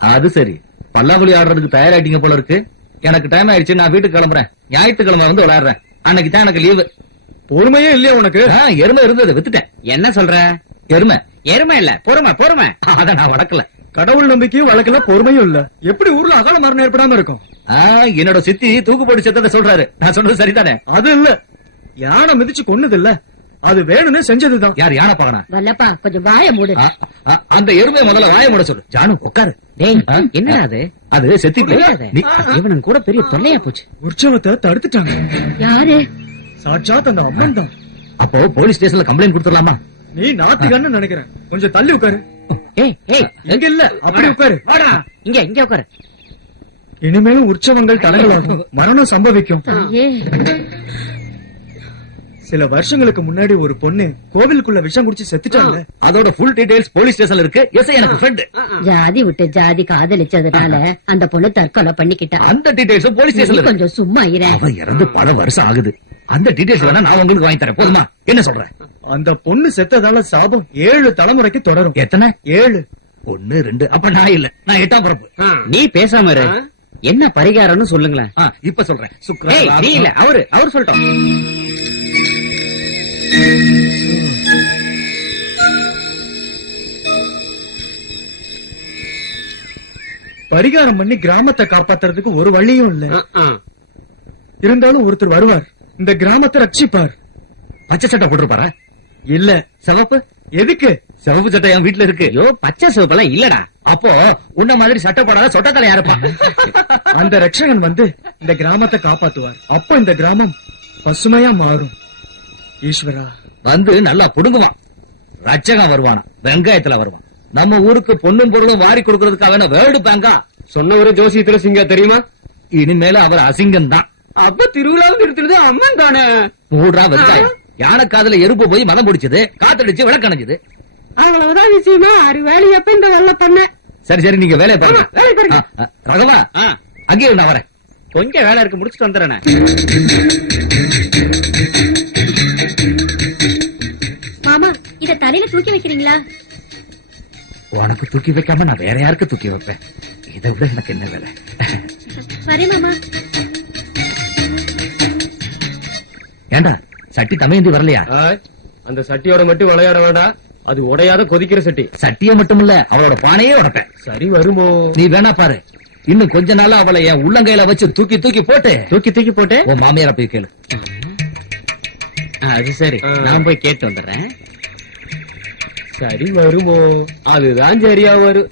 அது சரி. பல்லாங்குழி ஆடுறதுக்கு தயாராயிட்டீங்க போல இருக்கு. எனக்கு டைம் ஆயிடுச்சு நான் வீட்டுக்கு கிளம்புறேன். ஞாயிற்றுக்கிழமை வந்து விளையாடுறேன். அன்னைக்கு தான் எனக்கு லீவு பொறுமையே இல்லையா உனக்கு? எருமை இருந்தது வித்துட்டேன். என்ன சொல்ற? எருமை? எருமை இல்ல பொறுமை பொறுமை. அத நான் வளர்க்கல. கடவுள் நம்பிக்கையும் வழக்கல பொறுமையும் இல்ல. எப்படி ஊர்ல அகால மரணம் ஏற்படாம இருக்கும்? ஆ, என்னோட சித்தி தூக்கு போட்டு செத்தத சொல்றாரு. நான் சொன்னது சரிதானே? அது இல்ல. யானை மிதிச்சு கொன்னது இல்ல அது வேணும்னு செஞ்சதுதான். யார் யானை பாக்கனா வல்லப்பா கொஞ்சம் வாய மூடு. அந்த எருமையை முதல்ல வாய மூட சொல்லு. ஜானு உட்காரு? என்னடா அது? அது செத்தி. இவனுக்கு கூட பெரிய தொல்லையா போச்சு. உற்சவத்தை தடுத்துட்டாங்க. யாரு? சாட்சாத் அந்த அம்மன் தான். அப்போ போலீஸ் ஸ்டேஷன்ல கம்ப்ளைண்ட் கொடுத்துடலாமா? நீ நாத்திகன்னு நினைக்கிறேன். கொஞ்சம் தள்ளி உட்காரு இங்க இல்ல. அப்படி உட்காரு. வாடா. இங்க இங்க உட்காரு. இனிமேலும் உற்சவங்கள் தடங்களாகும் மரணம் சம்பவிக்கும். சில வருஷங்களுக்கு முன்னாடி ஒரு பொண்ணு கோவிலுக்குள்ள விஷம் குடிச்சு செத்துட்டாங்க. அதோட ஃபுல் டீடைல்ஸ் போலீஸ் ஸ்டேஷன்ல இருக்கு. எஸ் எனக்கு ஃப்ரெண்ட் ஜாதி விட்டு ஜாதி காதலிச்சதுனால அந்த பொண்ணு தற்கொலை பண்ணிக்கிட்டா. அந்த டீடைல்ஸ் போலீஸ் ஸ்டேஷன்ல இருக்கு. கொஞ்சம் சும்மா இரு. அவன் இறந்து பல வருஷம் ஆகுது. அந்த டீடைல்ஸ் வேணா நான் உங்களுக்கு வாங்கி தரேன். போதுமா? என்ன சொல்றேன் அந்த பொண்ணு செத்ததால சாபம் ஏழு தலைமுறைக்கு தொடரும். எத்தனை? ஏழு. ஒன்னு ரெண்டு. அப்ப நான் இல்ல. நான் எட்டாம் பிறப்பு. நீ பேசாம இரு. என்ன பரிகாரம்னு சொல்லுங்களேன். இப்ப சொல்றேன். நீ இல்ல. அவரு அவர் சொல்லட்டும். பரிகாரம் பண்ணி கிராமத்தை காப்பாத்துறதுக்கு ஒரு வழியும் இல்ல. இருந்தாலும் ஒருத்தர் வருவார். இந்த கிராமத்தை ரட்சிப்பார். பச்சை சட்டை போட்டிருப்பாரா? இல்ல. சிவப்பு? எதுக்கு? சிவப்பு சட்டை என் வீட்டுல இருக்கு. ஐயோ பச்சை சிவப்பெல்லாம் இல்லடா. அப்போ உன்ன மாதிரி சட்டை போடாத சொட்ட தலையா இருப்பான் அந்த ரட்சகன் வந்து இந்த கிராமத்தை காப்பாத்துவார். அப்போ இந்த கிராமம் பசுமையா மாறும். ஈஸ்வரா. வந்து நல்லா புடுங்குவான். ரட்சகம் வருவானா? வெங்காயத்துல வருவான். நம்ம ஊருக்கு பொண்ணும் பொருளும் வாரி கொடுக்கறதுக்காக வேர்ல்டு பேங்கா? சொன்னவரு ஜோசியத்துல சிங்க தெரியுமா? இனிமேல அவர் அசிங்கம் தான். அப்ப திருவிழாவும் நிறுத்துறது அம்மன் தானே? மூடுறா வெங்காயம். யானை காதுல எறும்பு போய் மதம் பிடிச்சது காத்தடிச்சு விளக்கணைஞ்சது. அவ்வளவுதான் விஷயமா? ஆறு வேலையை எப்ப இந்த வெள்ள பண்ண. சரி சரி நீங்க வேலையை பாருங்க. ரகவா அங்கேயே நான் வரேன். கொஞ்சம் வேலை இருக்கு முடிச்சுட்டு வந்துடுறேன். தலையில தூக்கி வைக்கிறீங்களா? உனக்கு தூக்கி வைக்காம நான் வேற யாருக்கு தூக்கி வைப்பேன்? இதை விட எனக்கு என்ன வேலை? சரி மாமா. ஏண்டா சட்டி தமையந்தி வரலையா? அந்த சட்டியோட மட்டும் விளையாட வேண்டாம். அது உடையாத கொதிக்கிற சட்டி. சட்டியை மட்டும் இல்ல அவளோட பானையே உடப்பேன். சரி வருமோ? நீ வேணா பாரு. இன்னும் கொஞ்ச நாளா அவளை என் உள்ளங்கையில வச்சு தூக்கி தூக்கி போட்டு. தூக்கி தூக்கி போட்டு? உன் மாமியார போய் கேளு. அது சரி. நான் போய் கேட்டு வந்துடுறேன். சரி வருமோ அதுதான் சரியா வரும்.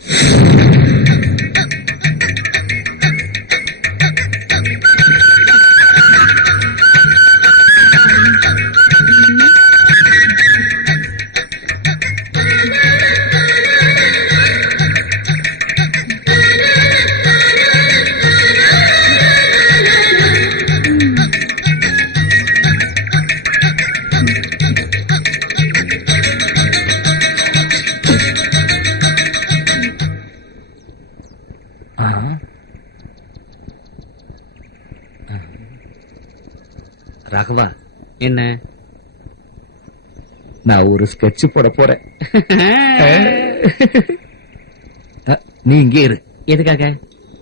என்ன? நான் ஒரு ஸ்கெட்ச் போட போறேன். நீ இங்கே இரு. எதுக்காக?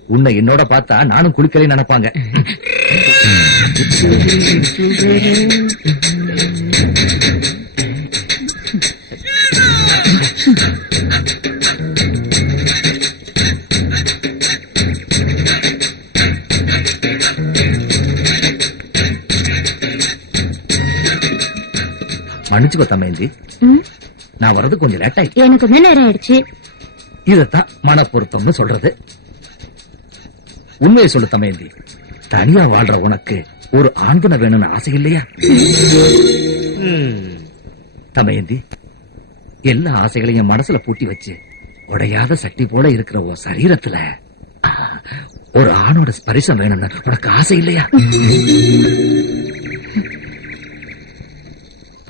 உன்னை என்னோட பார்த்தா நானும் குளிக்கலை நினைப்பாங்க. மன்னிச்சுக்கோ தமேந்தி நான் வர்றது கொஞ்சம் லேட் ஆயிடுச்சு எனக்கு நேரம் ஆயிடுச்சு. இதத்தான் மனப்பொருத்தம்னு சொல்றது. உண்மையை சொல்லு தமேந்தி தனியா வாழ்ற உனக்கு ஒரு ஆண்துணை வேணும்னு ஆசை இல்லையா. தமயந்தி எல்லா ஆசைகளையும் மனசுல பூட்டி வச்சு உடையாத சட்டி போல இருக்கிற உன் சரீரத்துல ஒரு ஆணோட ஸ்பரிசம் வேணும்னு உனக்கு ஆசை இல்லையா?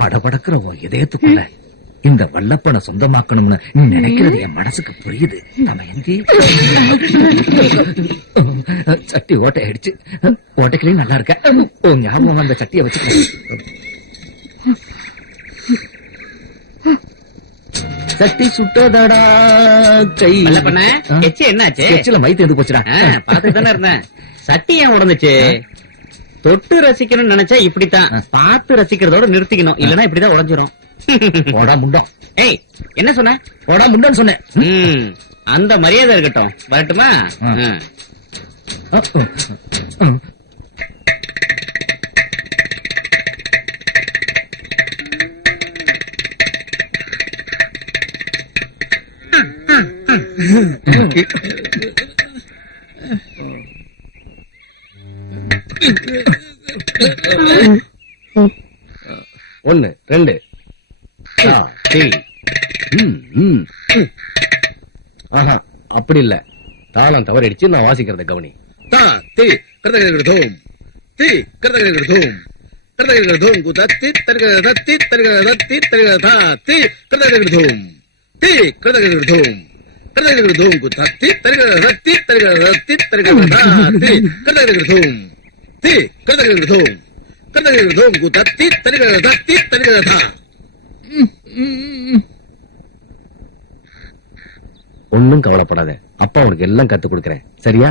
படபடக்கிற உன் இதயத்துக்குள்ள? இந்த வல்லப்பனை சொந்தமாக்கணும்னு நினைக்கிறது என் மனசுக்கு புரியுது. தமயந்தி சட்டி ஓட்டை ஆயிடுச்சு ஓட்டைக்கிளே நல்லா இருக்க. உன் ஞாபகம் அந்த சட்டியை வச்சுக்க. சட்டி சுட்டதடா கை பண்ண? எச்சு என்னாச்சு? எச்சில மைத்து எது போச்சுடா. பாத்துட்டு தானே இருந்தேன். சட்டி ஏன் உடந்துச்சு தொட்டு ரசிக்கணும்னு நினைச்சா இப்படித்தான். பார்த்து ரசிக்கிறதோட நிறுத்திக்கணும். இல்லன்னா இப்படிதான் உடஞ்சிரும். போடா முண்டம். ஏய் என்ன சொன்ன? போடா முண்டன்னு சொன்னேன். ம், அந்த மரியாதை இருக்கட்டும். வரட்டுமா? ஆ. ஒன்னு ரெண்டு. ஆஹா அப்படி இல்ல. தாளம் தவறடிச்சு நான் வாசிக்கிறத கவனி. தா தி கிருதகிருதோம் தி கிருதகிருதோம் கிருதகிருதோம் குதத்தி தருகதத்தி தருகதத்தி தருகதா தி கிருதகிருதோம் தி கிருதகிருதோம் கிருதகிருதோம் குதத்தி தருகதத்தி தருகதத்தி தருகதா தி கிருதகிருதோம் தத்தி கிருதகிருதோம் கிருதகிருதோம் கு தத்தி தனிகிருத தத்தி தனிகிருதா ஒண்ணும் கவலைப்படாத. அப்பா உனக்கு எல்லாம் கத்து கொடுக்கறேன். சரியா?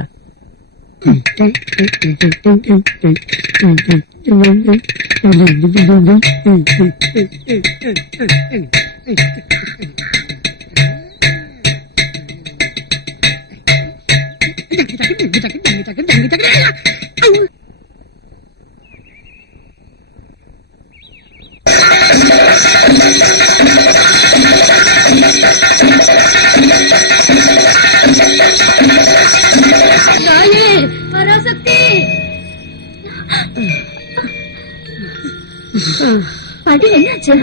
பாட்டி என்னாச்சு?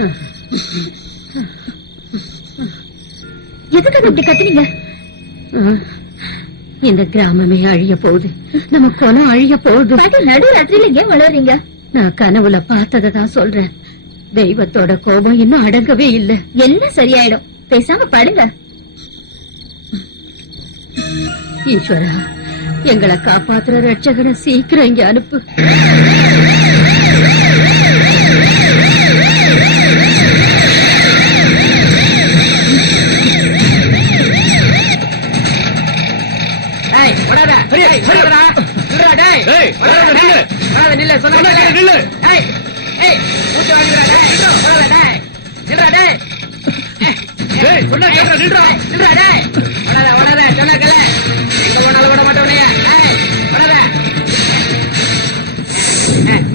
எதுக்காக இப்படி கத்துனீங்க? இந்த கிராமமே அழிய போகுது. நம்ம குணம் அழிய போகுது. நடு ராத்திரியில ஏன் வளர்றீங்க? நான் கனவுல பார்த்ததான் சொல்றேன். தெய்வத்தோட கோபம் இன்னும் அடங்கவே இல்ல எல்லாம் சரியாயிடும் பேசாம படுங்க ஈஸ்வரா எங்களை காப்பாத்துற ரட்சகனை சீக்கிரம் இங்க அனுப்பு நில்லு. சொன்னா நில்லு,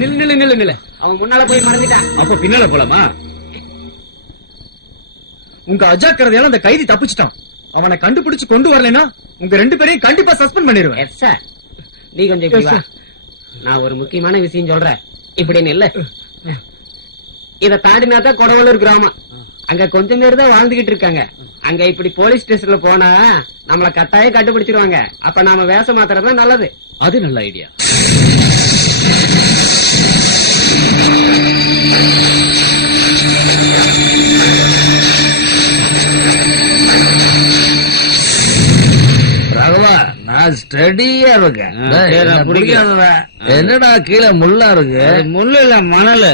நில்லு, நில்லு, நில்லு. அவன் முன்னால போய் மறந்துட்டான் அப்ப பின்னால போலாமா? உங்க அஜாக்கிரதையால அந்த கைதி தப்பிச்சிட்டான். அவனை கண்டுபிடிச்சு கொண்டு வரலைன்னா உங்க ரெண்டு பேரையும் கண்டிப்பா சஸ்பெண்ட் பண்ணிடுவேன் எஸ் சார் நீ கொஞ்சம் நான் ஒரு முக்கியமான விஷயம் சொல்றேன். இப்படி நில்ல. இத தாண்டினா தான் கொடவலூர் கிராமம். அங்க கொஞ்சம் பேர் தான் வாழ்ந்துகிட்டு இருக்காங்க. அங்க இப்படி போலீஸ் ஸ்டேஷன்ல போனா நம்மள கட்டாயம் கண்டுபிடிச்சிருவாங்க. அப்ப நாம வேஷம் மாத்திரம் தான் நல்லது. அது நல்ல ஐடியா. ஸ்டடியா. புரியாதுடா. என்னடா கீழே முள்ளா இருக்கு? முள்ளு இல்ல மணல்.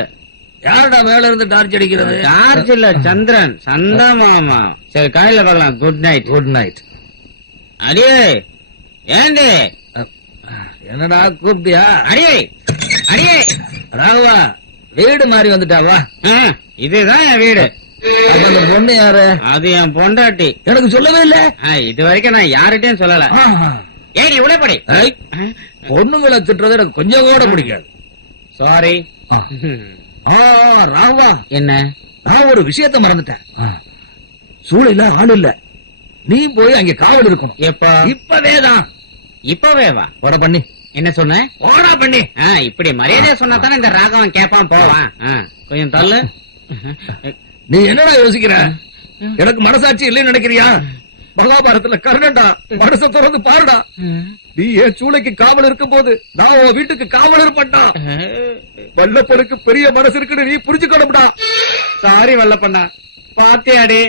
யாருடா மேல இருந்து டார்ச் அடிக்கிறது? டார்ச் இல்ல சந்திரன். சந்த மாமா. சரி காலையில பார்க்கலாம். குட் நைட் குட் நைட் அடியே ஏண்டி? என்னடா கூப்பிட்டியா? அடியே அடியே. ராகவா வீடு மாறி வந்துட்டாவா இதுதான் என் வீடு. அந்த பொண்ணு யாரு? அது என் பொண்டாட்டி. எனக்கு சொல்லவே இல்ல. இது வரைக்கும் நான் யார்கிட்டயும் சொல்லல. ஆஹா. ஏய் நீ உள்ள படி. ஏய், பொண்ணுங்களை திட்டுறது எனக்கு கொஞ்சம் கூட பிடிக்காது. சாரி ராகவா. என்ன? நான் ஒரு விஷயத்த மறந்துட்டேன். சூளையில ஆள் இல்ல. நீ போய் அங்க காவல் இருக்கணும். எப்ப? இப்பவேதான் இப்பவே வா. போட பண்ணி. என்ன சொன்ன? போடா பண்ணி. இப்படி மரியாதையா சொன்னா தானே இந்த ராகவன் கேப்பான் போவான் கொஞ்சம் தள்ளு. நீ என்னடா யோசிக்கிற? எனக்கு மனசாட்சி இல்லைன்னு நினைக்கிறியா? மகாபாரதத்துல கர்ணன்டா மனச திறந்து பாருடா. நீ என் சூளைக்கு காவல் இருக்கும் போது நான் உன் வீட்டுக்கு காவல் இருப்பேன்டா. வல்லப்பனுக்கு பெரிய மனசு இருக்குன்னு நீ புரிஞ்சுக்கணும்டா. சாரி வல்லப்பண்ணா. பாத்தியாடி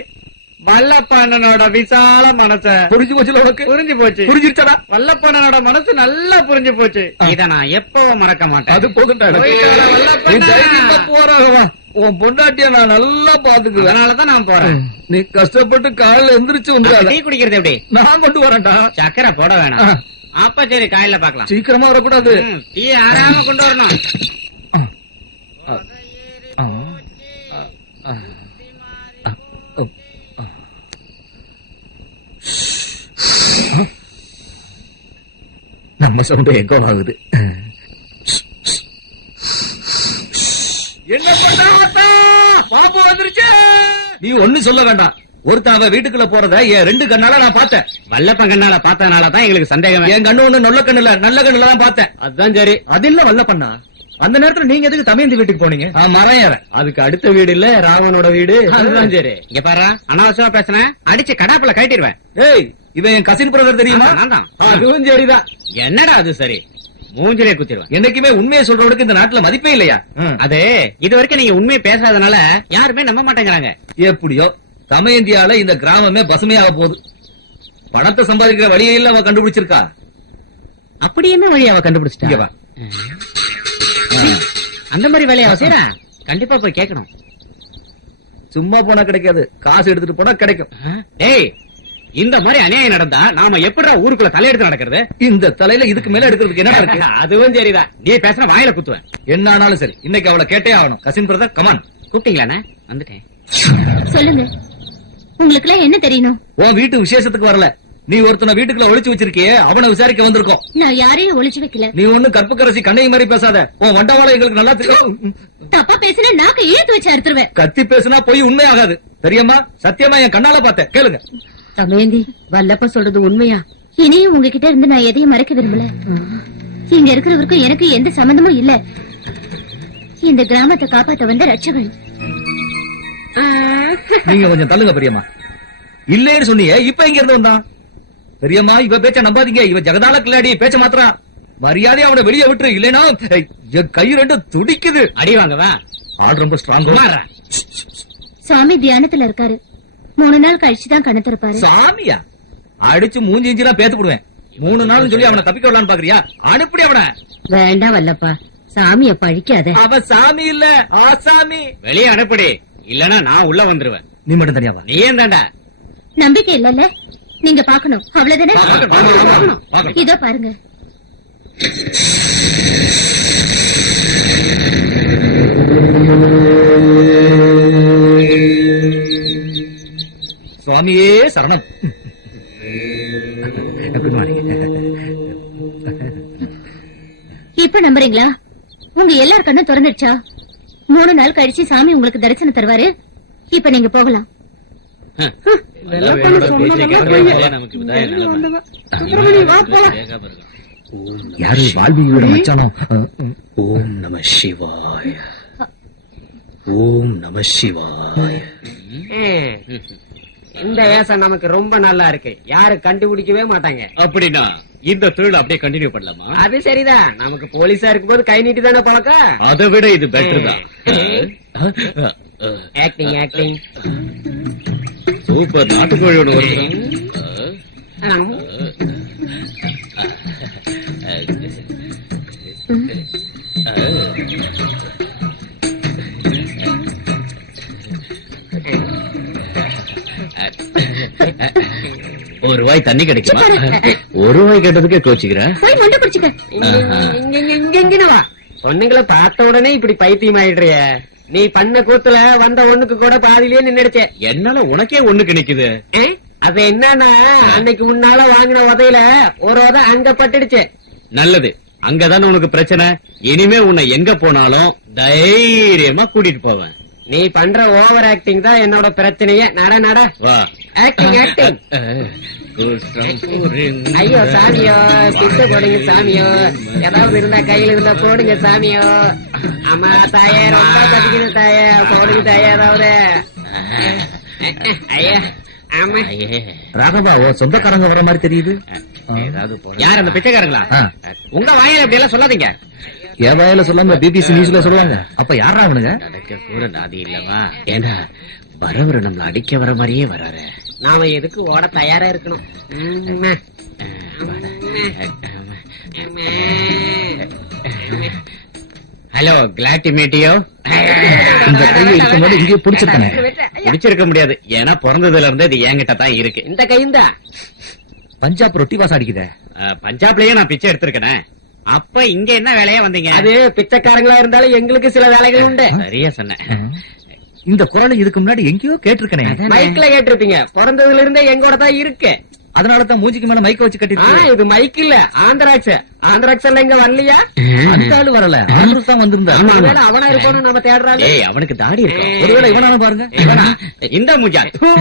வல்லப்பண்ணனோட விசால மனச. புரிஞ்சு போச்சுல உனக்கு? புரிஞ்சு போச்சு. புரிஞ்சிருச்சடா. வல்லப்பண்ணனோட மனசு நல்லா புரிஞ்சு போச்சு. இத நான் எப்பவும் மறக்க மாட்டேன். அது நீ வல்லப்பண்ணா. போறாகவா உன் பொண்டாட்டிய நான் நல்லா பாத்துக்குவேன் அதனாலதான் நான் போறேன். நீ கஷ்டப்பட்டு காலையில எந்திரிச்சு வந்துடாத டீ குடிக்கிறது எப்படி? நான் கொண்டு வரேன்டா. சக்கரை போட. வேணாம். அப்ப சரி காலையில பாக்கலாம் சீக்கிரமா வரக்கூடாது. டீ ஆறாம கொண்டு வரணும். நம்ம சவுண்ட் எக்கோ ஆகுது என்ன பண்ணா பாப்பு வந்துருச்சு நீ ஒண்ணு சொல்ல வேண்டாம். ஒருத்தன் அவன் வீட்டுக்குள்ள போறத என் ரெண்டு கண்ணால நான் பார்த்தேன். வல்லப்பன் கண்ணால பார்த்ததுனாலதான் எங்களுக்கு சந்தேகம். என் கண்ணு ஒண்ணு நல்ல கண்ணு இல்ல நல்ல கண்ணுல தான் பார்த்தேன். அதுதான் சரி. அது இல்ல வல்ல பண்ணா அந்த நேரத்துல நீங்க எதுக்கு தமையந்தி வீட்டுக்கு போனீங்க? மரம் ஏறேன் அதுக்கு அடுத்த வீடு இல்ல ராவனோட வீடு. அதுதான் சரி. இங்க பாரு அனாவசியமா பேசுனேன் அடிச்சு கடாப்புல கட்டிடுவேன் ஏய் இவன் என் கசின் பிரதர் தெரியுமா? அதுவும் சரிதான். என்னடா அது சரி? மூஞ்சிலே குத்திடுவேன். என்னைக்குமே உண்மையை சொல்றவனுக்கு இந்த நாட்டுல மதிப்பே இல்லையா? அது இது வரைக்கும் நீங்க உண்மையை பேசாதனால யாருமே நம்ப மாட்டேங்கிறாங்க. எப்படியோ தமயந்தியால இந்த கிராமமே பசுமையாக போகுது. பணத்தை சம்பாதிக்கிற வழியெல்லாம் அவ கண்டுபிடிச்சிருக்கா. அப்படி என்ன வழி அவ கண்டுபிடிச்சிட்டா. அந்த மாதிரி வேலையை அவ செய்யறா கண்டிப்பா போய் கேட்கணும். சும்மா போனா கிடைக்காது. காசு எடுத்துட்டு போனா கிடைக்கும். ஏய் இந்த மாதிரி அநியாயம் நடந்தா நாம எப்படிடா ஊருக்குள்ள தலையெடுத்து நடக்கிறது? இந்த தலையில இதுக்கு மேல எடுக்கிறதுக்கு என்ன இருக்கு? அதுவும் சரிதான். நீ பேசுன வாயில குத்துவேன். என்ன ஆனாலும் சரி. இன்னைக்கு அவளை கேட்டே ஆகணும். கசின் பிரதர் கமான் கூப்பிட்டீங்களாண்ணே? வந்துட்டேன். சொல்லுங்க. உங்களுக்கு எல்லாம் என்ன தெரியணும் உன் வீட்டு விசேஷத்துக்கு வரல. நீ ஒருத்தனை வீட்டுக்குள்ள ஒளிச்சு வச்சிருக்கியே அவனை விசாரிக்க வந்திருக்கோம். நான் யாரையும் ஒளிச்சு வைக்கல. நீ ஒண்ணு கற்புக்கரசி கண்ணையும் மாதிரி பேசாத. உன் வண்டவாளம் எங்களுக்கு நல்லா தெரியும். தப்பா பேசினா நாக்கு இழுத்து வச்சு அறுத்துருவேன். கத்தி பேசினா போய் உண்மை ஆகாது. தெரியுமா சத்தியமா என் கண்ணால பார்த்தேன் கேளுங்க. தமயந்தி வல்லப்ப சொல்றது உண்மையா? இனியும் உங்ககிட்ட இருந்து நான் எதையும் மறைக்க விரும்பல. இங்க இருக்கிறவருக்கும் எனக்கு எந்த சம்பந்தமும் இல்ல. இந்த கிராமத்தை காப்பாத்த வந்த ரட்சகன். நீங்க கொஞ்சம் தள்ளுங்க பெரியம்மா. இல்லேன்னு சொன்னீங்க இப்ப எங்க இருந்து வந்தான்? பெரியம்மா இவ பேச்ச நம்பாதீங்க. இவ ஜெகதால கில்லாடி பேச்ச மாத்திரா மரியாதை அவனை வெளியே விட்டுரு. இல்லைன்னா என் கை ரெண்டு துடிக்குது. அடி வாங்கவா? ஆள் ரொம்ப ஸ்ட்ராங் சும்மாறா. சுவாமி தியானத்துல இருக்காரு. மூணு நாள் கழிச்சுதான் கண்ணு திறப்பாரு. சாமியா? அடிச்சு மூஞ்சி இஞ்சிலாம் பேத்து விடுவேன் மூணு நாள் சொல்லி அவனை தப்பிக்க விடலான்னு பாக்குறியா? அனுப்பி அவனை. வேண்டாம் வல்லப்பா. சாமிய பழிக்காத. அவ சாமி இல்ல ஆசாமி வெளியே அனுப்படி. இல்லனா நான் உள்ள வந்துருவேன். நீ மட்டும் தனியாவா நீ ஏன் தாண்டா? நம்பிக்கை இல்லல்ல. நீங்க பாக்கணும். அவ்வளவுதானே? பார்க்கணும், பார்க்கணும், பார்க்கணும், பார்க்கணும். சுவாமியே சரணம். இப்ப நம்புறீங்களா? உங்க எல்லார் கண்ணும் திறந்துடுச்சா மூணு நாள் கழிச்சு சாமி உங்களுக்கு தரிசனம் தருவாரு. இப்ப நீங்க போகலாம். யாரு வால்மீகியோட மச்சானோ? ஓம் நம சிவாய ஓம் நம சிவாய இந்த ஏசம் நமக்கு ரொம்ப நல்லா இருக்கு. யாரும் கண்டுபிடிக்கவே மாட்டாங்க. அப்படின்னா இந்த தொழில் அப்படியே கண்டினியூ பண்ணலாமா? அது சரிதான். நமக்கு போலீஸா இருக்கும்போது கை நீட்டி தானே பழக்கம்? அதை விட இது பெட்டர் தான். Acting acting super. நாட்டுக்கோழி ஒண்ணு ஒரு ரூபாய் தண்ணி கிடைக்குமா? ஒரு ரூபாய் கேட்டதுக்கே கோச்சுக்கிறேன் பொண்ணுங்களை பார்த்த உடனே இப்படி பைத்தியம் ஆயிடுறிய. நீ பண்ண கூத்துல வந்த ஒண்ணுக்கு கூட பாதியிலேயே நின்னுடுச்சே. என்னால உனக்கே ஒண்ணுக்கு நிக்குது அது என்னன்னா அன்னைக்கு முன்னால வாங்கின உதையில ஒரு உதை அங்க பட்டுடுச்சு. நல்லது. அங்கதானே உனக்கு பிரச்சனை. இனிமே உன்னை எங்க போனாலும் தைரியமா கூட்டிட்டு போவேன். நீ பண்ற ஓவர் ஆக்டிங் தான் என்னோட பிரச்சனையே. நட நட. ஆக்டிங் ஆக்டிங் ஐயோ சாமியோ பிட்டு போடுங்க சாமியோ. ஏதாவது இருந்தா கையில இருந்தா போடுங்க சாமியோ. ஆமா தாயே ரொம்ப கட்டிக்கணும் தாயே. போடுங்க தாயே ஏதாவது. ஐயா ராகவா சொந்தக்காரங்க வர மாதிரி தெரியுது? யார் அந்த பிச்சைக்காரங்களா. உங்க வாயில அப்படி எல்லாம் சொல்லாதீங்க. என் வாயில சொல்லாம பிபிசி நியூஸ்ல சொல்லுவாங்க. அப்ப யாரா அவனுங்க? நடக்க கூட நாதி இல்லவா ஏண்டா வரவரு நம்மள அடிக்க வர மாதிரியே வராரு. நாம எதுக்கு ஓட தயாரா இருக்கணும். Hello glad to meet you இந்த கையை இருக்கும் போது இங்கேயே பிடிச்சிருக்கேன். பிடிச்சிருக்க முடியாது. ஏன்னா பிறந்ததுல இருந்து இது என்கிட்ட தான் இருக்கு. இந்த கையும் தான் பஞ்சாப் ரொட்டி வாசம் அடிக்குதே. அஹ், பஞ்சாப்லயே நான் பிச்சை எடுத்திருக்கேன். அப்ப இங்க என்ன வேலையா வந்தீங்க? அது பிச்சைக்காரங்களா இருந்தாலும் எங்களுக்கு சில வேலைகள் உண்டு. சரியா சொன்னேன் இந்த குரலை இதுக்கு முன்னாடி எங்கேயோ கேட்டிருக்கனே. மைக்ல கேட்டிருப்பீங்க. பிறந்ததுல இருந்தே எங்கூட தான் இருக்கு. அதனால தான் மூஞ்சிக்கு மேல மைக்க வச்சு ஆ, கட்டிட்டு இது மைக் இல்ல. ஆந்திராட்ச. ஆந்திராட்ச எல்லாம் இங்க வரலையா? அந்த வரல. ஆந்திரஸ் தான் வந்திருந்தா அவனா இருப்பான்னு நம்ம தேடுறாங்க. ஏய் அவனுக்கு தாடி இருக்கும் ஒருவேளை இவனாலும் பாருங்க. இவனா? இந்த மூஜா தூ.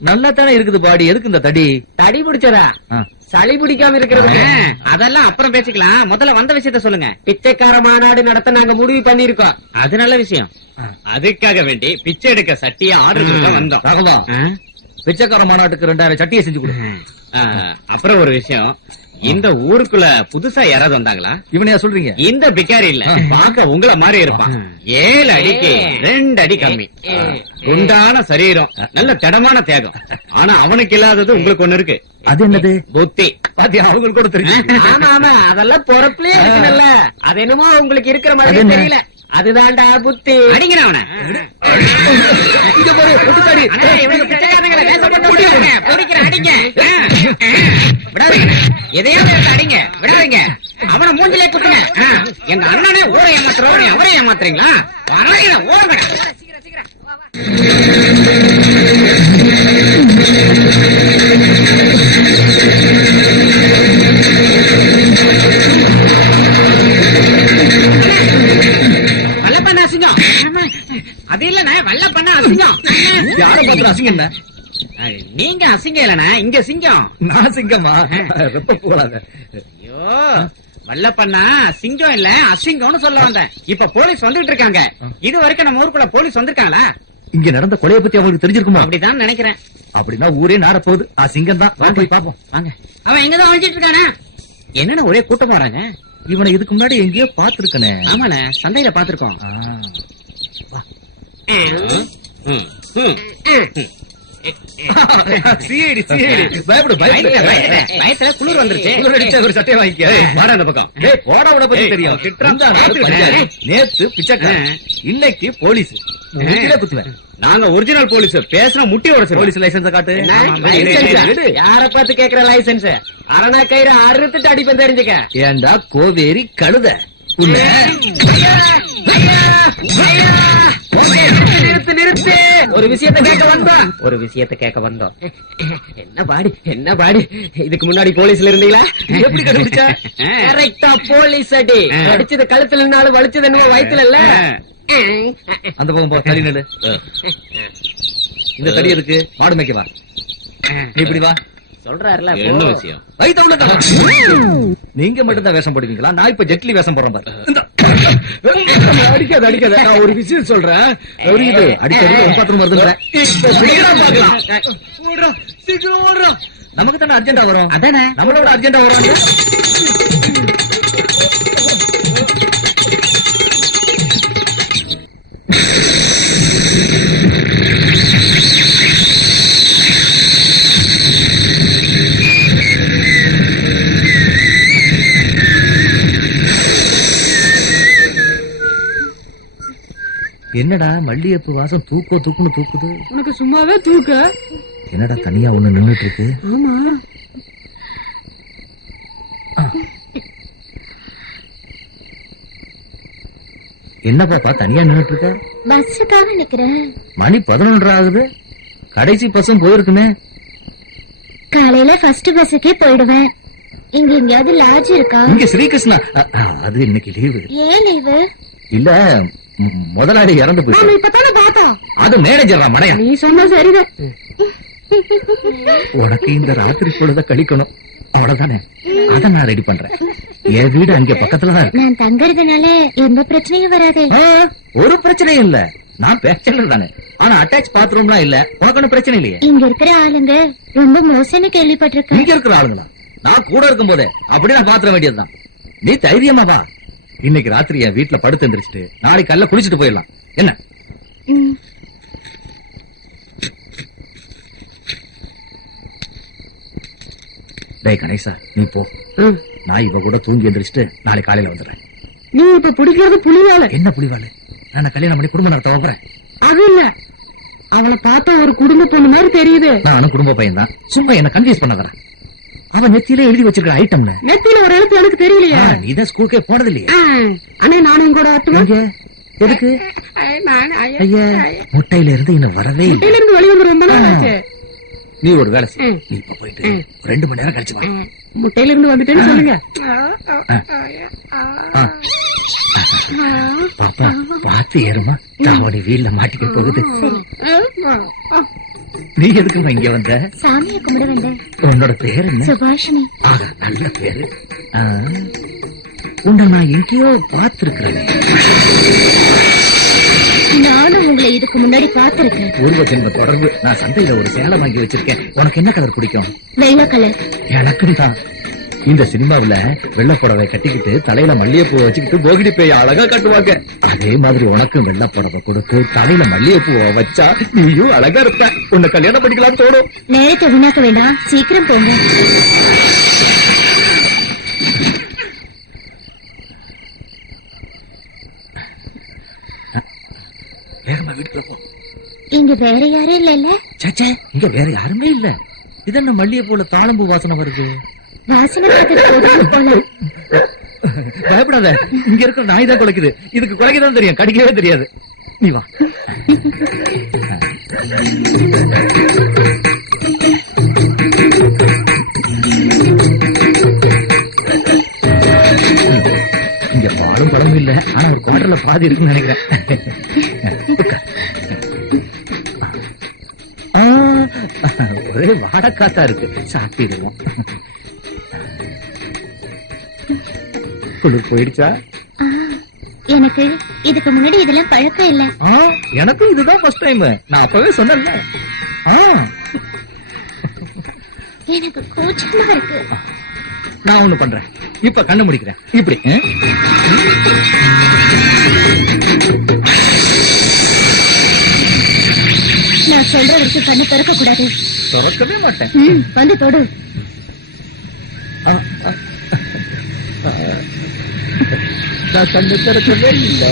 நல்லா தானே இருக்குது பாடி? எதுக்கு இந்த தடி? தடி பிடிச்சதா. சளி பிடிக்காம இருக்கிறது அதெல்லாம் அப்புறம் பேசிக்கலாம். முதல்ல வந்த விஷயத்த சொல்லுங்க. பிச்சைக்கார மாநாடு நடத்த நாங்க முடிவு பண்ணிருக்கோம் அது நல்ல விஷயம். அதுக்காக வேண்டி பிச்சை எடுக்க சட்டிய ஆர்டர் வந்தோம். பிச்சைக்கார மாநாட்டுக்கு ரெண்டாயிரம் சட்டியை செஞ்சு கொடு. அஹ், அப்புறம் ஒரு விஷயம். இந்த ஊருக்குள்ள புதுசா யாராவது வந்தாங்களா? இவனையா சொல்றீங்க? இந்த பிக்காரி இல்ல பாக்க உங்கள மாதிரி இருப்பான். ஏழு அடிக்கு ரெண்டு அடி கம்மி. குண்டான சரீரம். நல்ல திடமான தேகம். ஆனா அவனுக்கு இல்லாதது உங்களுக்கு ஒண்ணு இருக்கு. அது என்னது? புத்தி. பாத்தியா அவங்களுக்கு கூட தெரியும் ஆமா ஆமா. அதெல்லாம் பொறப்புலயே இருக்குல்ல அது என்னமோ உங்களுக்கு இருக்கிற மாதிரி? தெரியல. அதுதான்டா புத்தி. அடிங்கிற அவனை. இங்க பாரு, ஒட்டுக்காரி. அண்ணா, இவனுக்கு பிச்சைக்காரங்களை லேசப்பட்டு விடாதீங்க. பொறிக்கிறேன், அடிங்க. ஆ, ஆ. விடாதீங்க. எதையாவது அடிங்க. விடாதீங்க. அவனை மூஞ்சிலே குத்துங்க. எங்க அண்ணனே ஊரை ஏமாத்துறோம் அவரை ஏமாத்துறீங்களா? வரையில ஓடுங்க வல்ல அது இல்லண்ணே வல்ல பண்ண அசிங்கம். யார பாத்திரம் அசிங்கம் என்ன? நீங்க அசிங்கம் இல்லண்ணே இங்க சிங்கம். நான் சிங்கம்மா ரொம்ப போலாத. ஐயோ வல்லப்பண்ணா சிங்கம் இல்ல அசிங்கம்னு சொல்ல வந்தேன். இப்ப போலீஸ் வந்துட்டு இருக்காங்க. இது வரைக்கும் நம்ம ஊருக்குள்ள போலீஸ் வந்திருக்காங்களா? இங்க நடந்த கொலையை பத்தி அவங்களுக்கு தெரிஞ்சிருக்குமா? அப்படிதான் நினைக்கிறேன். அப்படின்னா ஊரே நாட போகுது. ஆ சிங்கம் தான். வாங்க போய் பாப்போம். வாங்க. அவன் எங்கதான் ஒழிச்சிட்டு இருக்கானே? என்னன்னு ஒரே கூட்டம் வராங்க? இவனை இதுக்கு முன்னாடி எங்கேயோ பாத்துருக்கனே ஆமாண்ணே. சந்தையில பாத்திருக்கோம் சிஐடி சிஐடி பயப்படு பயப்படு. வயசுல குளிர் வந்துருச்சு. குளிர் அடிச்சா ஒரு சட்டையை வாங்கிக்க. ஏய், வாடா அந்த பக்கம். டேய், போடா உன பத்தி ஏய், தெரியும். திட்டுறான். இந்த நாள் ஏய், பஞ்சாயத்து. ஏய். நேத்து பிச்சைக்காரன். இன்னைக்கு போலீஸ். குத்துவேன். நாங்க ஒரிஜினல் போலீஸ் பேசினா முட்டி உடச்சு போலீஸ் லைசன்ஸ் காட்டு. யார பார்த்து கேக்குற லைசன்ஸ் அரணா கயிறு அறுத்துட்டு அடிப்பேன் தெரிஞ்சுக்க. ஏண்டா கோவேரி கழுத. உன்னை நிறுத்து நிறுத்து. ஒரு விஷயத்தை கேட்க வந்தோம் ஒரு விஷயத்தை கேட்க வந்தோம். என்ன பாடி என்ன பாடி? இதுக்கு முன்னாடி போலீஸ்ல இருந்தீங்களா? எப்படி கண்டுபிடிச்ச? கரெக்டா போலீஸ் அடி. அடிச்சது கழுத்துல இருந்தாலும் வலிச்சது என்னமோ வயித்துல இல்ல? அந்த பக்கம் போ நடு இந்த தடி இருக்கு. மாடு மேய்க்க வா. நீ இப்படி வா. சொல்றாருல என்ன விஷயம். நீங்க மட்டும் தான் வேஷம் போடுவீங்களா? நான் இப்ப ஜெட்லி வேஷம் போடுறேன் பாரு. அடிக்காத அடிக்காத. நான் ஒரு விஷயம் சொல்றேன். ஓடுறா. நமக்கு தானே அர்ஜென்டா வரும்? அதானே. நம்மளோட அர்ஜென்டா வரும் என்னடா மல்லிகைப்பூ வாசம் தூக்கோ தூக்குன்னு தூக்குது? உனக்கு சும்மாவே தூக்க. என்னடா தனியா ஒண்ணு நின்னுட்டு இருக்கு ஆமா என்ன பாப்பா தனியா நின்னுட்டு இருக்க பஸ்ஸுக்காக நிக்கிறேன். மணி பதினொன்று ஆகுது. கடைசி பஸ்ஸும் போயிருக்குமே. காலையில ஃபர்ஸ்ட் பஸ்ஸுக்கே போயிடுவேன். இங்க எங்கேயாவது லாட்ஜ் இருக்கா? இங்க ஸ்ரீகிருஷ்ணா. அது இன்னைக்கு லீவு ஏன் லீவு இல்ல முதலாளி இறந்து போயிட்டு. இப்பதானே பார்த்தோம். அது மேனேஜர் மடையன். நீ சொன்ன சரிதான். உனக்கு இந்த ராத்திரி பொழுத கழிக்கணும். அவ்வளவுதானே? அத நான் ரெடி பண்றேன். என் வீடு அங்க பக்கத்துல தான் நான் தங்கறதுனால எந்த பிரச்சனையும் வராது. ஒரு பிரச்சனையும் இல்ல. நான் பேச்சலர் தானே. ஆனா அட்டாச் பாத்ரூம்லாம் இல்ல. உனக்கு பிரச்சனை இல்லையே? இங்க இருக்கிற ஆளுங்க ரொம்ப மோசம்னு கேள்விப்பட்டிருக்கேன் இங்க இருக்கிற ஆளுங்களா? நான் கூட இருக்கும் போதே அப்படி நான் பாத்திர வேண்டியதுதான். நீ தைரியமா வா. இன்னைக்கு ராத்திரி என் வீட்டுல படுத்து எந்திரிச்சிட்டு நாளைக்கு கல்ல குளிச்சுட்டு போயிடலாம். என்ன? டேய் கணேசா நீ போ. நான் இவ கூட தூங்கி எந்திரிச்சிட்டு நாளைக்கு காலையில வந்துடுறேன். நீ இப்ப பிடிக்கிறது புலிவாள என்ன புலிவாள? நான் கல்யாணம் பண்ணி குடும்ப நடத்த போறேன் அது இல்ல. அவளை பார்த்தா ஒரு குடும்ப பொண்ணு மாதிரி தெரியுது. நானும் குடும்ப பையன் தான் சும்மா என்ன கன்ஃபியூஸ் பண்ண வரேன் அவன் நெத்தியில எழுதி வச்சிருக்க ஐட்டம்ல நெத்தியில ஒரு எழுத்து எனக்கு தெரியலையா. நீ தான் ஸ்கூலுக்கே போனது இல்லையா அண்ணே நானும் கூட எதுக்கு? ஐயா. முட்டையில இருந்து இன்னும் வரவே முட்டையில இருந்து வெளிய வந்து ரொம்ப நாள் ஆச்சு. நீ ஒரு வேலை செய். ம். நீ இப்ப போயிட்டு ஒரு ரெண்டு மணி நேரம் கழிச்சு வா. முட்டையில இருந்து வந்துட்டேன்னு சொல்லுங்க. பாப்பா பார்த்து ஏறுமா. தாவணி வீல்ல மாட்டிக்க போகுது. நீ எதுக்குமா இங்க வந்த? சாமியை கும்பிட வந்தேன். உன்னோட பேர் என்ன? சுபாஷினி. ஆக நல்ல பேரு. உன்னை நான் எங்கேயோ பார்த்திருக்கிறேன். நானும் உங்களை இதுக்கு முன்னாடி பார்த்திருக்கேன். பூர்வ ஜென்ம தொடர்பு. நான் சந்தையில ஒரு சேலை வாங்கி வச்சிருக்கேன். உனக்கு என்ன கலர் பிடிக்கும்? வெள்ளை கலர். எனக்கும் தான். இந்த சினிமாவுல வெள்ளை புடவை கட்டிக்கிட்டு தலையில மல்லிகைப்பூ வச்சுக்கிட்டு போகிடி பேய அழகா கட்டுவாங்க. அதே மாதிரி உனக்கும் வெள்ளை புடவை கொடுத்து தலையில மல்லிகைப்பூவை வச்சா நீயும் அழகா இருப்ப. உன்னை கல்யாணம் பண்ணிக்கலாம் தோணும். நேரத்தை வீணாக்க வேண்டாம். சீக்கிரம் போங்க. வேகமா வீட்டுக்குள்ள போ. இங்க வேற யாரும் இல்ல சேச்சே இங்க வேற யாருமே இல்ல. இது என்ன மல்லிகைப்பூல தாளம்பூ வாசனை வருது? வாசனை பயப்படாத. இங்க இருக்கிற நாய் தான் குலைக்குது. இதுக்கு குலைக்கதான் தெரியும். கடிக்கவே தெரியாது. நீ வா. இங்க பாடும் படமும் இல்ல. ஆனா ஒரு குவார்டர்ல பாதி இருக்குன்னு நினைக்கிறேன். ஒரே வாடக்காத்தா இருக்கு. சாப்பிடுவோம். குளிர் போயிடுச்சா? எனக்கு இதுக்கு முன்னாடி இதெல்லாம் பழக்கம் இல்ல. ஆ, எனக்கும் இதுதான் ஃபர்ஸ்ட் டைம் நான் அப்பவே சொன்னேன்ல. எனக்கு கூச்சமா இருக்கு. நான் ஒண்ணு பண்றேன். இப்ப கண்ணு முடிக்கிறேன். இப்படி? நான் சொல்ற வரைக்கும் கண்ணு திறக்க கூடாது. திறக்கவே மாட்டேன். வந்து தொடு. நான் கண்ணு திறக்கவே இல்லை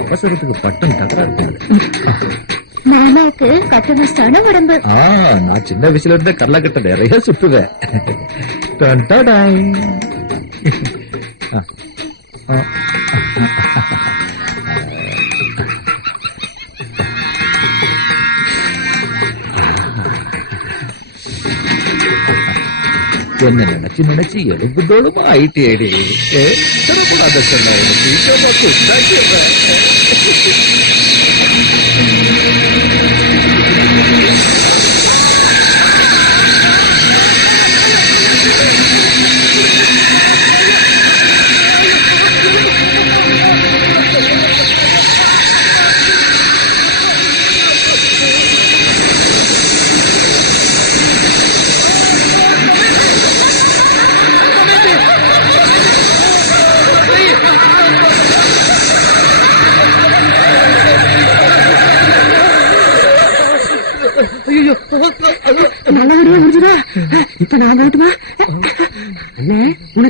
அவசரத்துக்கு பட்டம் தகராறு மாமாவுக்கு கட்டுமஸ்தான உடம்பு ஆ நான் சின்ன வயசுல இருந்தே கடலக்கட்டை நிறைய சுத்துவேன் என்ன நினைச்சு நினைச்சு எலும்பு தோளுமா ஆயிட்டே தரப்படாத சொன்ன எனக்கு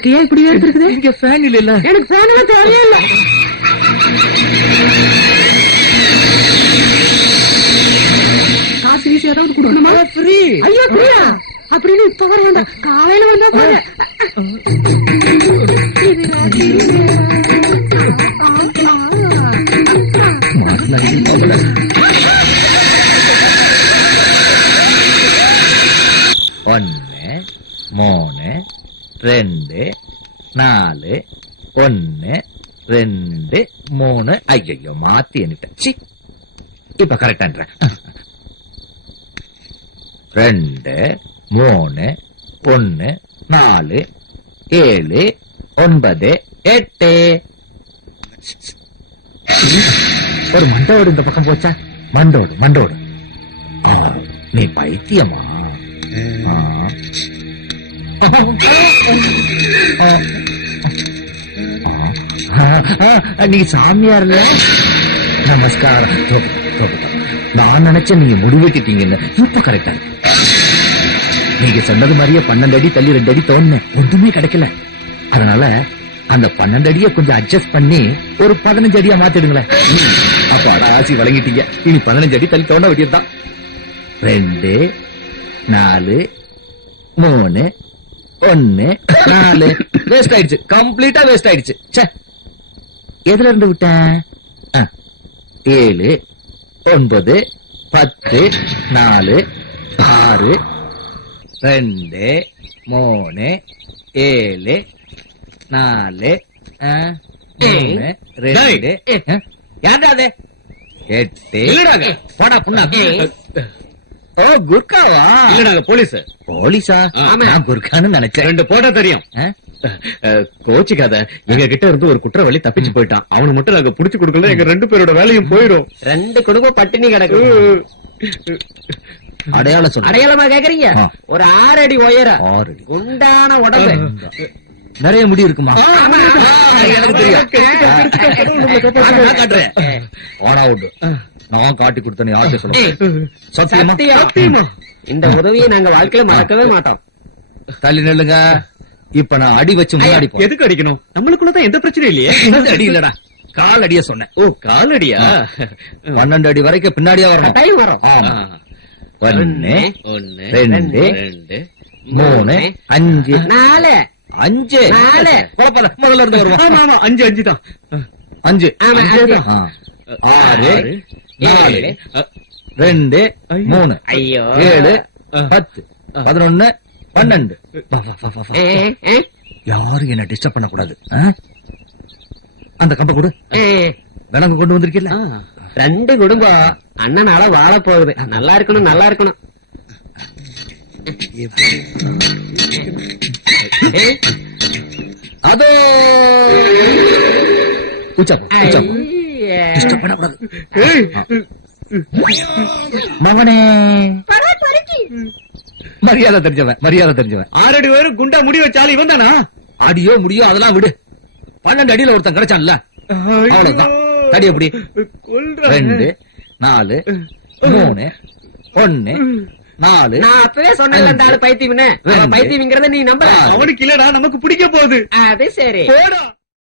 உனக்கு ஏன் இப்படி இருக்குது? இங்க ஃபேன் இல்ல எனக்கு போனவே தேவையே இல்ல. காசு வீசி ஏதாவது கொடுக்கணுமா? ஃப்ரீ ஐயோ ஃப்ரீயா? அப்படின்னு இப்ப வர வேண்டாம். காலையில வந்தா போதும் ஒன்னு மூணு ரெண்டு நாலு ஒன்னு ரெண்டு மூணு ஐயோ மாத்தி எண்ணிட்டேன் இப்ப கரெக்டான்ற ரெண்டு மூணு ஒன்னு நாலு ஏழு ஒன்பது எட்டு ஒரு மண்டோடு இந்த பக்கம் போச்சா மண்டோடு மண்டோடு ஆ, நீ பைத்தியமா ஆ. ஆ. நமஸ்காரம். நான் நினைச்சேன் நீங்க முடிவெட்டிட்டீங்கன்னு சூப்பர் கரெக்டா நீங்க சொன்னது மாதிரியே பன்னெண்டு அடி தள்ளி ரெண்டு அடி தோணுனேன் ஒன்றுமே கிடைக்கல. அதனால அந்த பன்னெண்டு அடியை கொஞ்சம் அட்ஜஸ்ட் பண்ணி ஒரு பதினஞ்சு அடியா மாத்திடுங்களேன். அப்ப அட ஆசி வழங்கிட்டீங்க. இனி பதினஞ்சு அடி தள்ளி தோண்ட வேண்டியதுதான். ரெண்டு நாலு மூணு ஒன்னு நாலு. வேஸ்ட் ஆயிடுச்சு. கம்ப்ளீட்டா வேஸ்ட் ஆயிடுச்சு. ச்சே. எதுல இருந்து விட்டேன் ஏழு ஒன்பது பத்து நாலு ஆறு ரெண்டு மூணு ஏழு நாலு மூணு ரெண்டு ஏன்டா அது? எட்டு. போடா புண்ணா. ஓ குர்காவா? இல்லடாங்க போலீஸ். போலீஸா? ஆமா. நான் குர்கான்னு நினைச்சேன். ரெண்டு போட்டா தெரியும். கோச்சிக்காத. எங்க கிட்ட இருந்து ஒரு குற்றவாளி தப்பிச்சு போயிட்டான். அவனுக்கு மட்டும் நாங்க புடிச்சு கொடுக்கல எங்க ரெண்டு பேரோட வேலையும் போயிடும். ரெண்டு குடும்பம் பட்டினி கிடக்கு. அடையாளம் சொல்லு அடையாளமா கேக்குறீங்க. ஒரு ஆறு அடி உயரம். குண்டான உடம்பு. நிறைய முடி இருக்குமா எனக்கு தெரியும் காட்டுறேன் ஆனா உண்டு நான் காட்டி கொடுத்தேன் யார்கிட்ட சொல்ல சத்தியமா சத்தியம். இந்த உதவியை நாங்க வாழ்க்கையில மறக்கவே மாட்டோம் தள்ளி நில்லுங்க இப்ப நான் அடி வச்சு முன்னாடி எதுக்கு அடிக்கணும் நம்மளுக்குள்ளதான் எந்த பிரச்சனையும் இல்லையே அடி இல்லடா கால் அடிய சொன்னேன் ஓ காலடியா பன்னெண்டு அடி வரைக்கும் பின்னாடியே வரணும் கட்டாயம் வரும் ஒன்னு ரெண்டு மூணு அஞ்சு நாலு அஞ்சு. நாலு. குழப்பத முதல்ல இருந்து ஆமா அஞ்சு அஞ்சு தான். அஞ்சு. ஆறு. நாலு. ரெண்டு. மூணு. ஐயோ. ஏழு. பத்து. பதினொன்னு. பன்னெண்டு. யாரும் என்ன டிஸ்டர்ப் பண்ண கூடாது அந்த கம்பை கொடு. விலங்கு கொண்டு வந்திருக்கீல்ல? ஆ, ரெண்டு குடும்பம் அண்ணனால வாழ போகுது நல்லா இருக்கணும் நல்லா இருக்கணும். அதோ மகனே மரியாதை தெரிஞ்சவன் மரியாதை தெரிஞ்சவன் ஆறடி வரும் குண்டா முடி வச்சாலும் இவன் தானா அடியோ முடியோ அதெல்லாம் விடு பன்னெண்டு அடியில ஒருத்தன் கிடைச்சான்ல அவ்வளவுதான் தடி எப்படி ரெண்டு நாலு மூணு ஒன்னு நாலு. நான் அப்பவே சொன்னேன் அந்த ஆளு பைத்தியம்னு. பைத்தியம்ங்கிறத நீ நம்பல. ஆறு. அவனுக்கு இல்லடா நமக்கு பிடிக்க போகுது. அது சரி. போடா.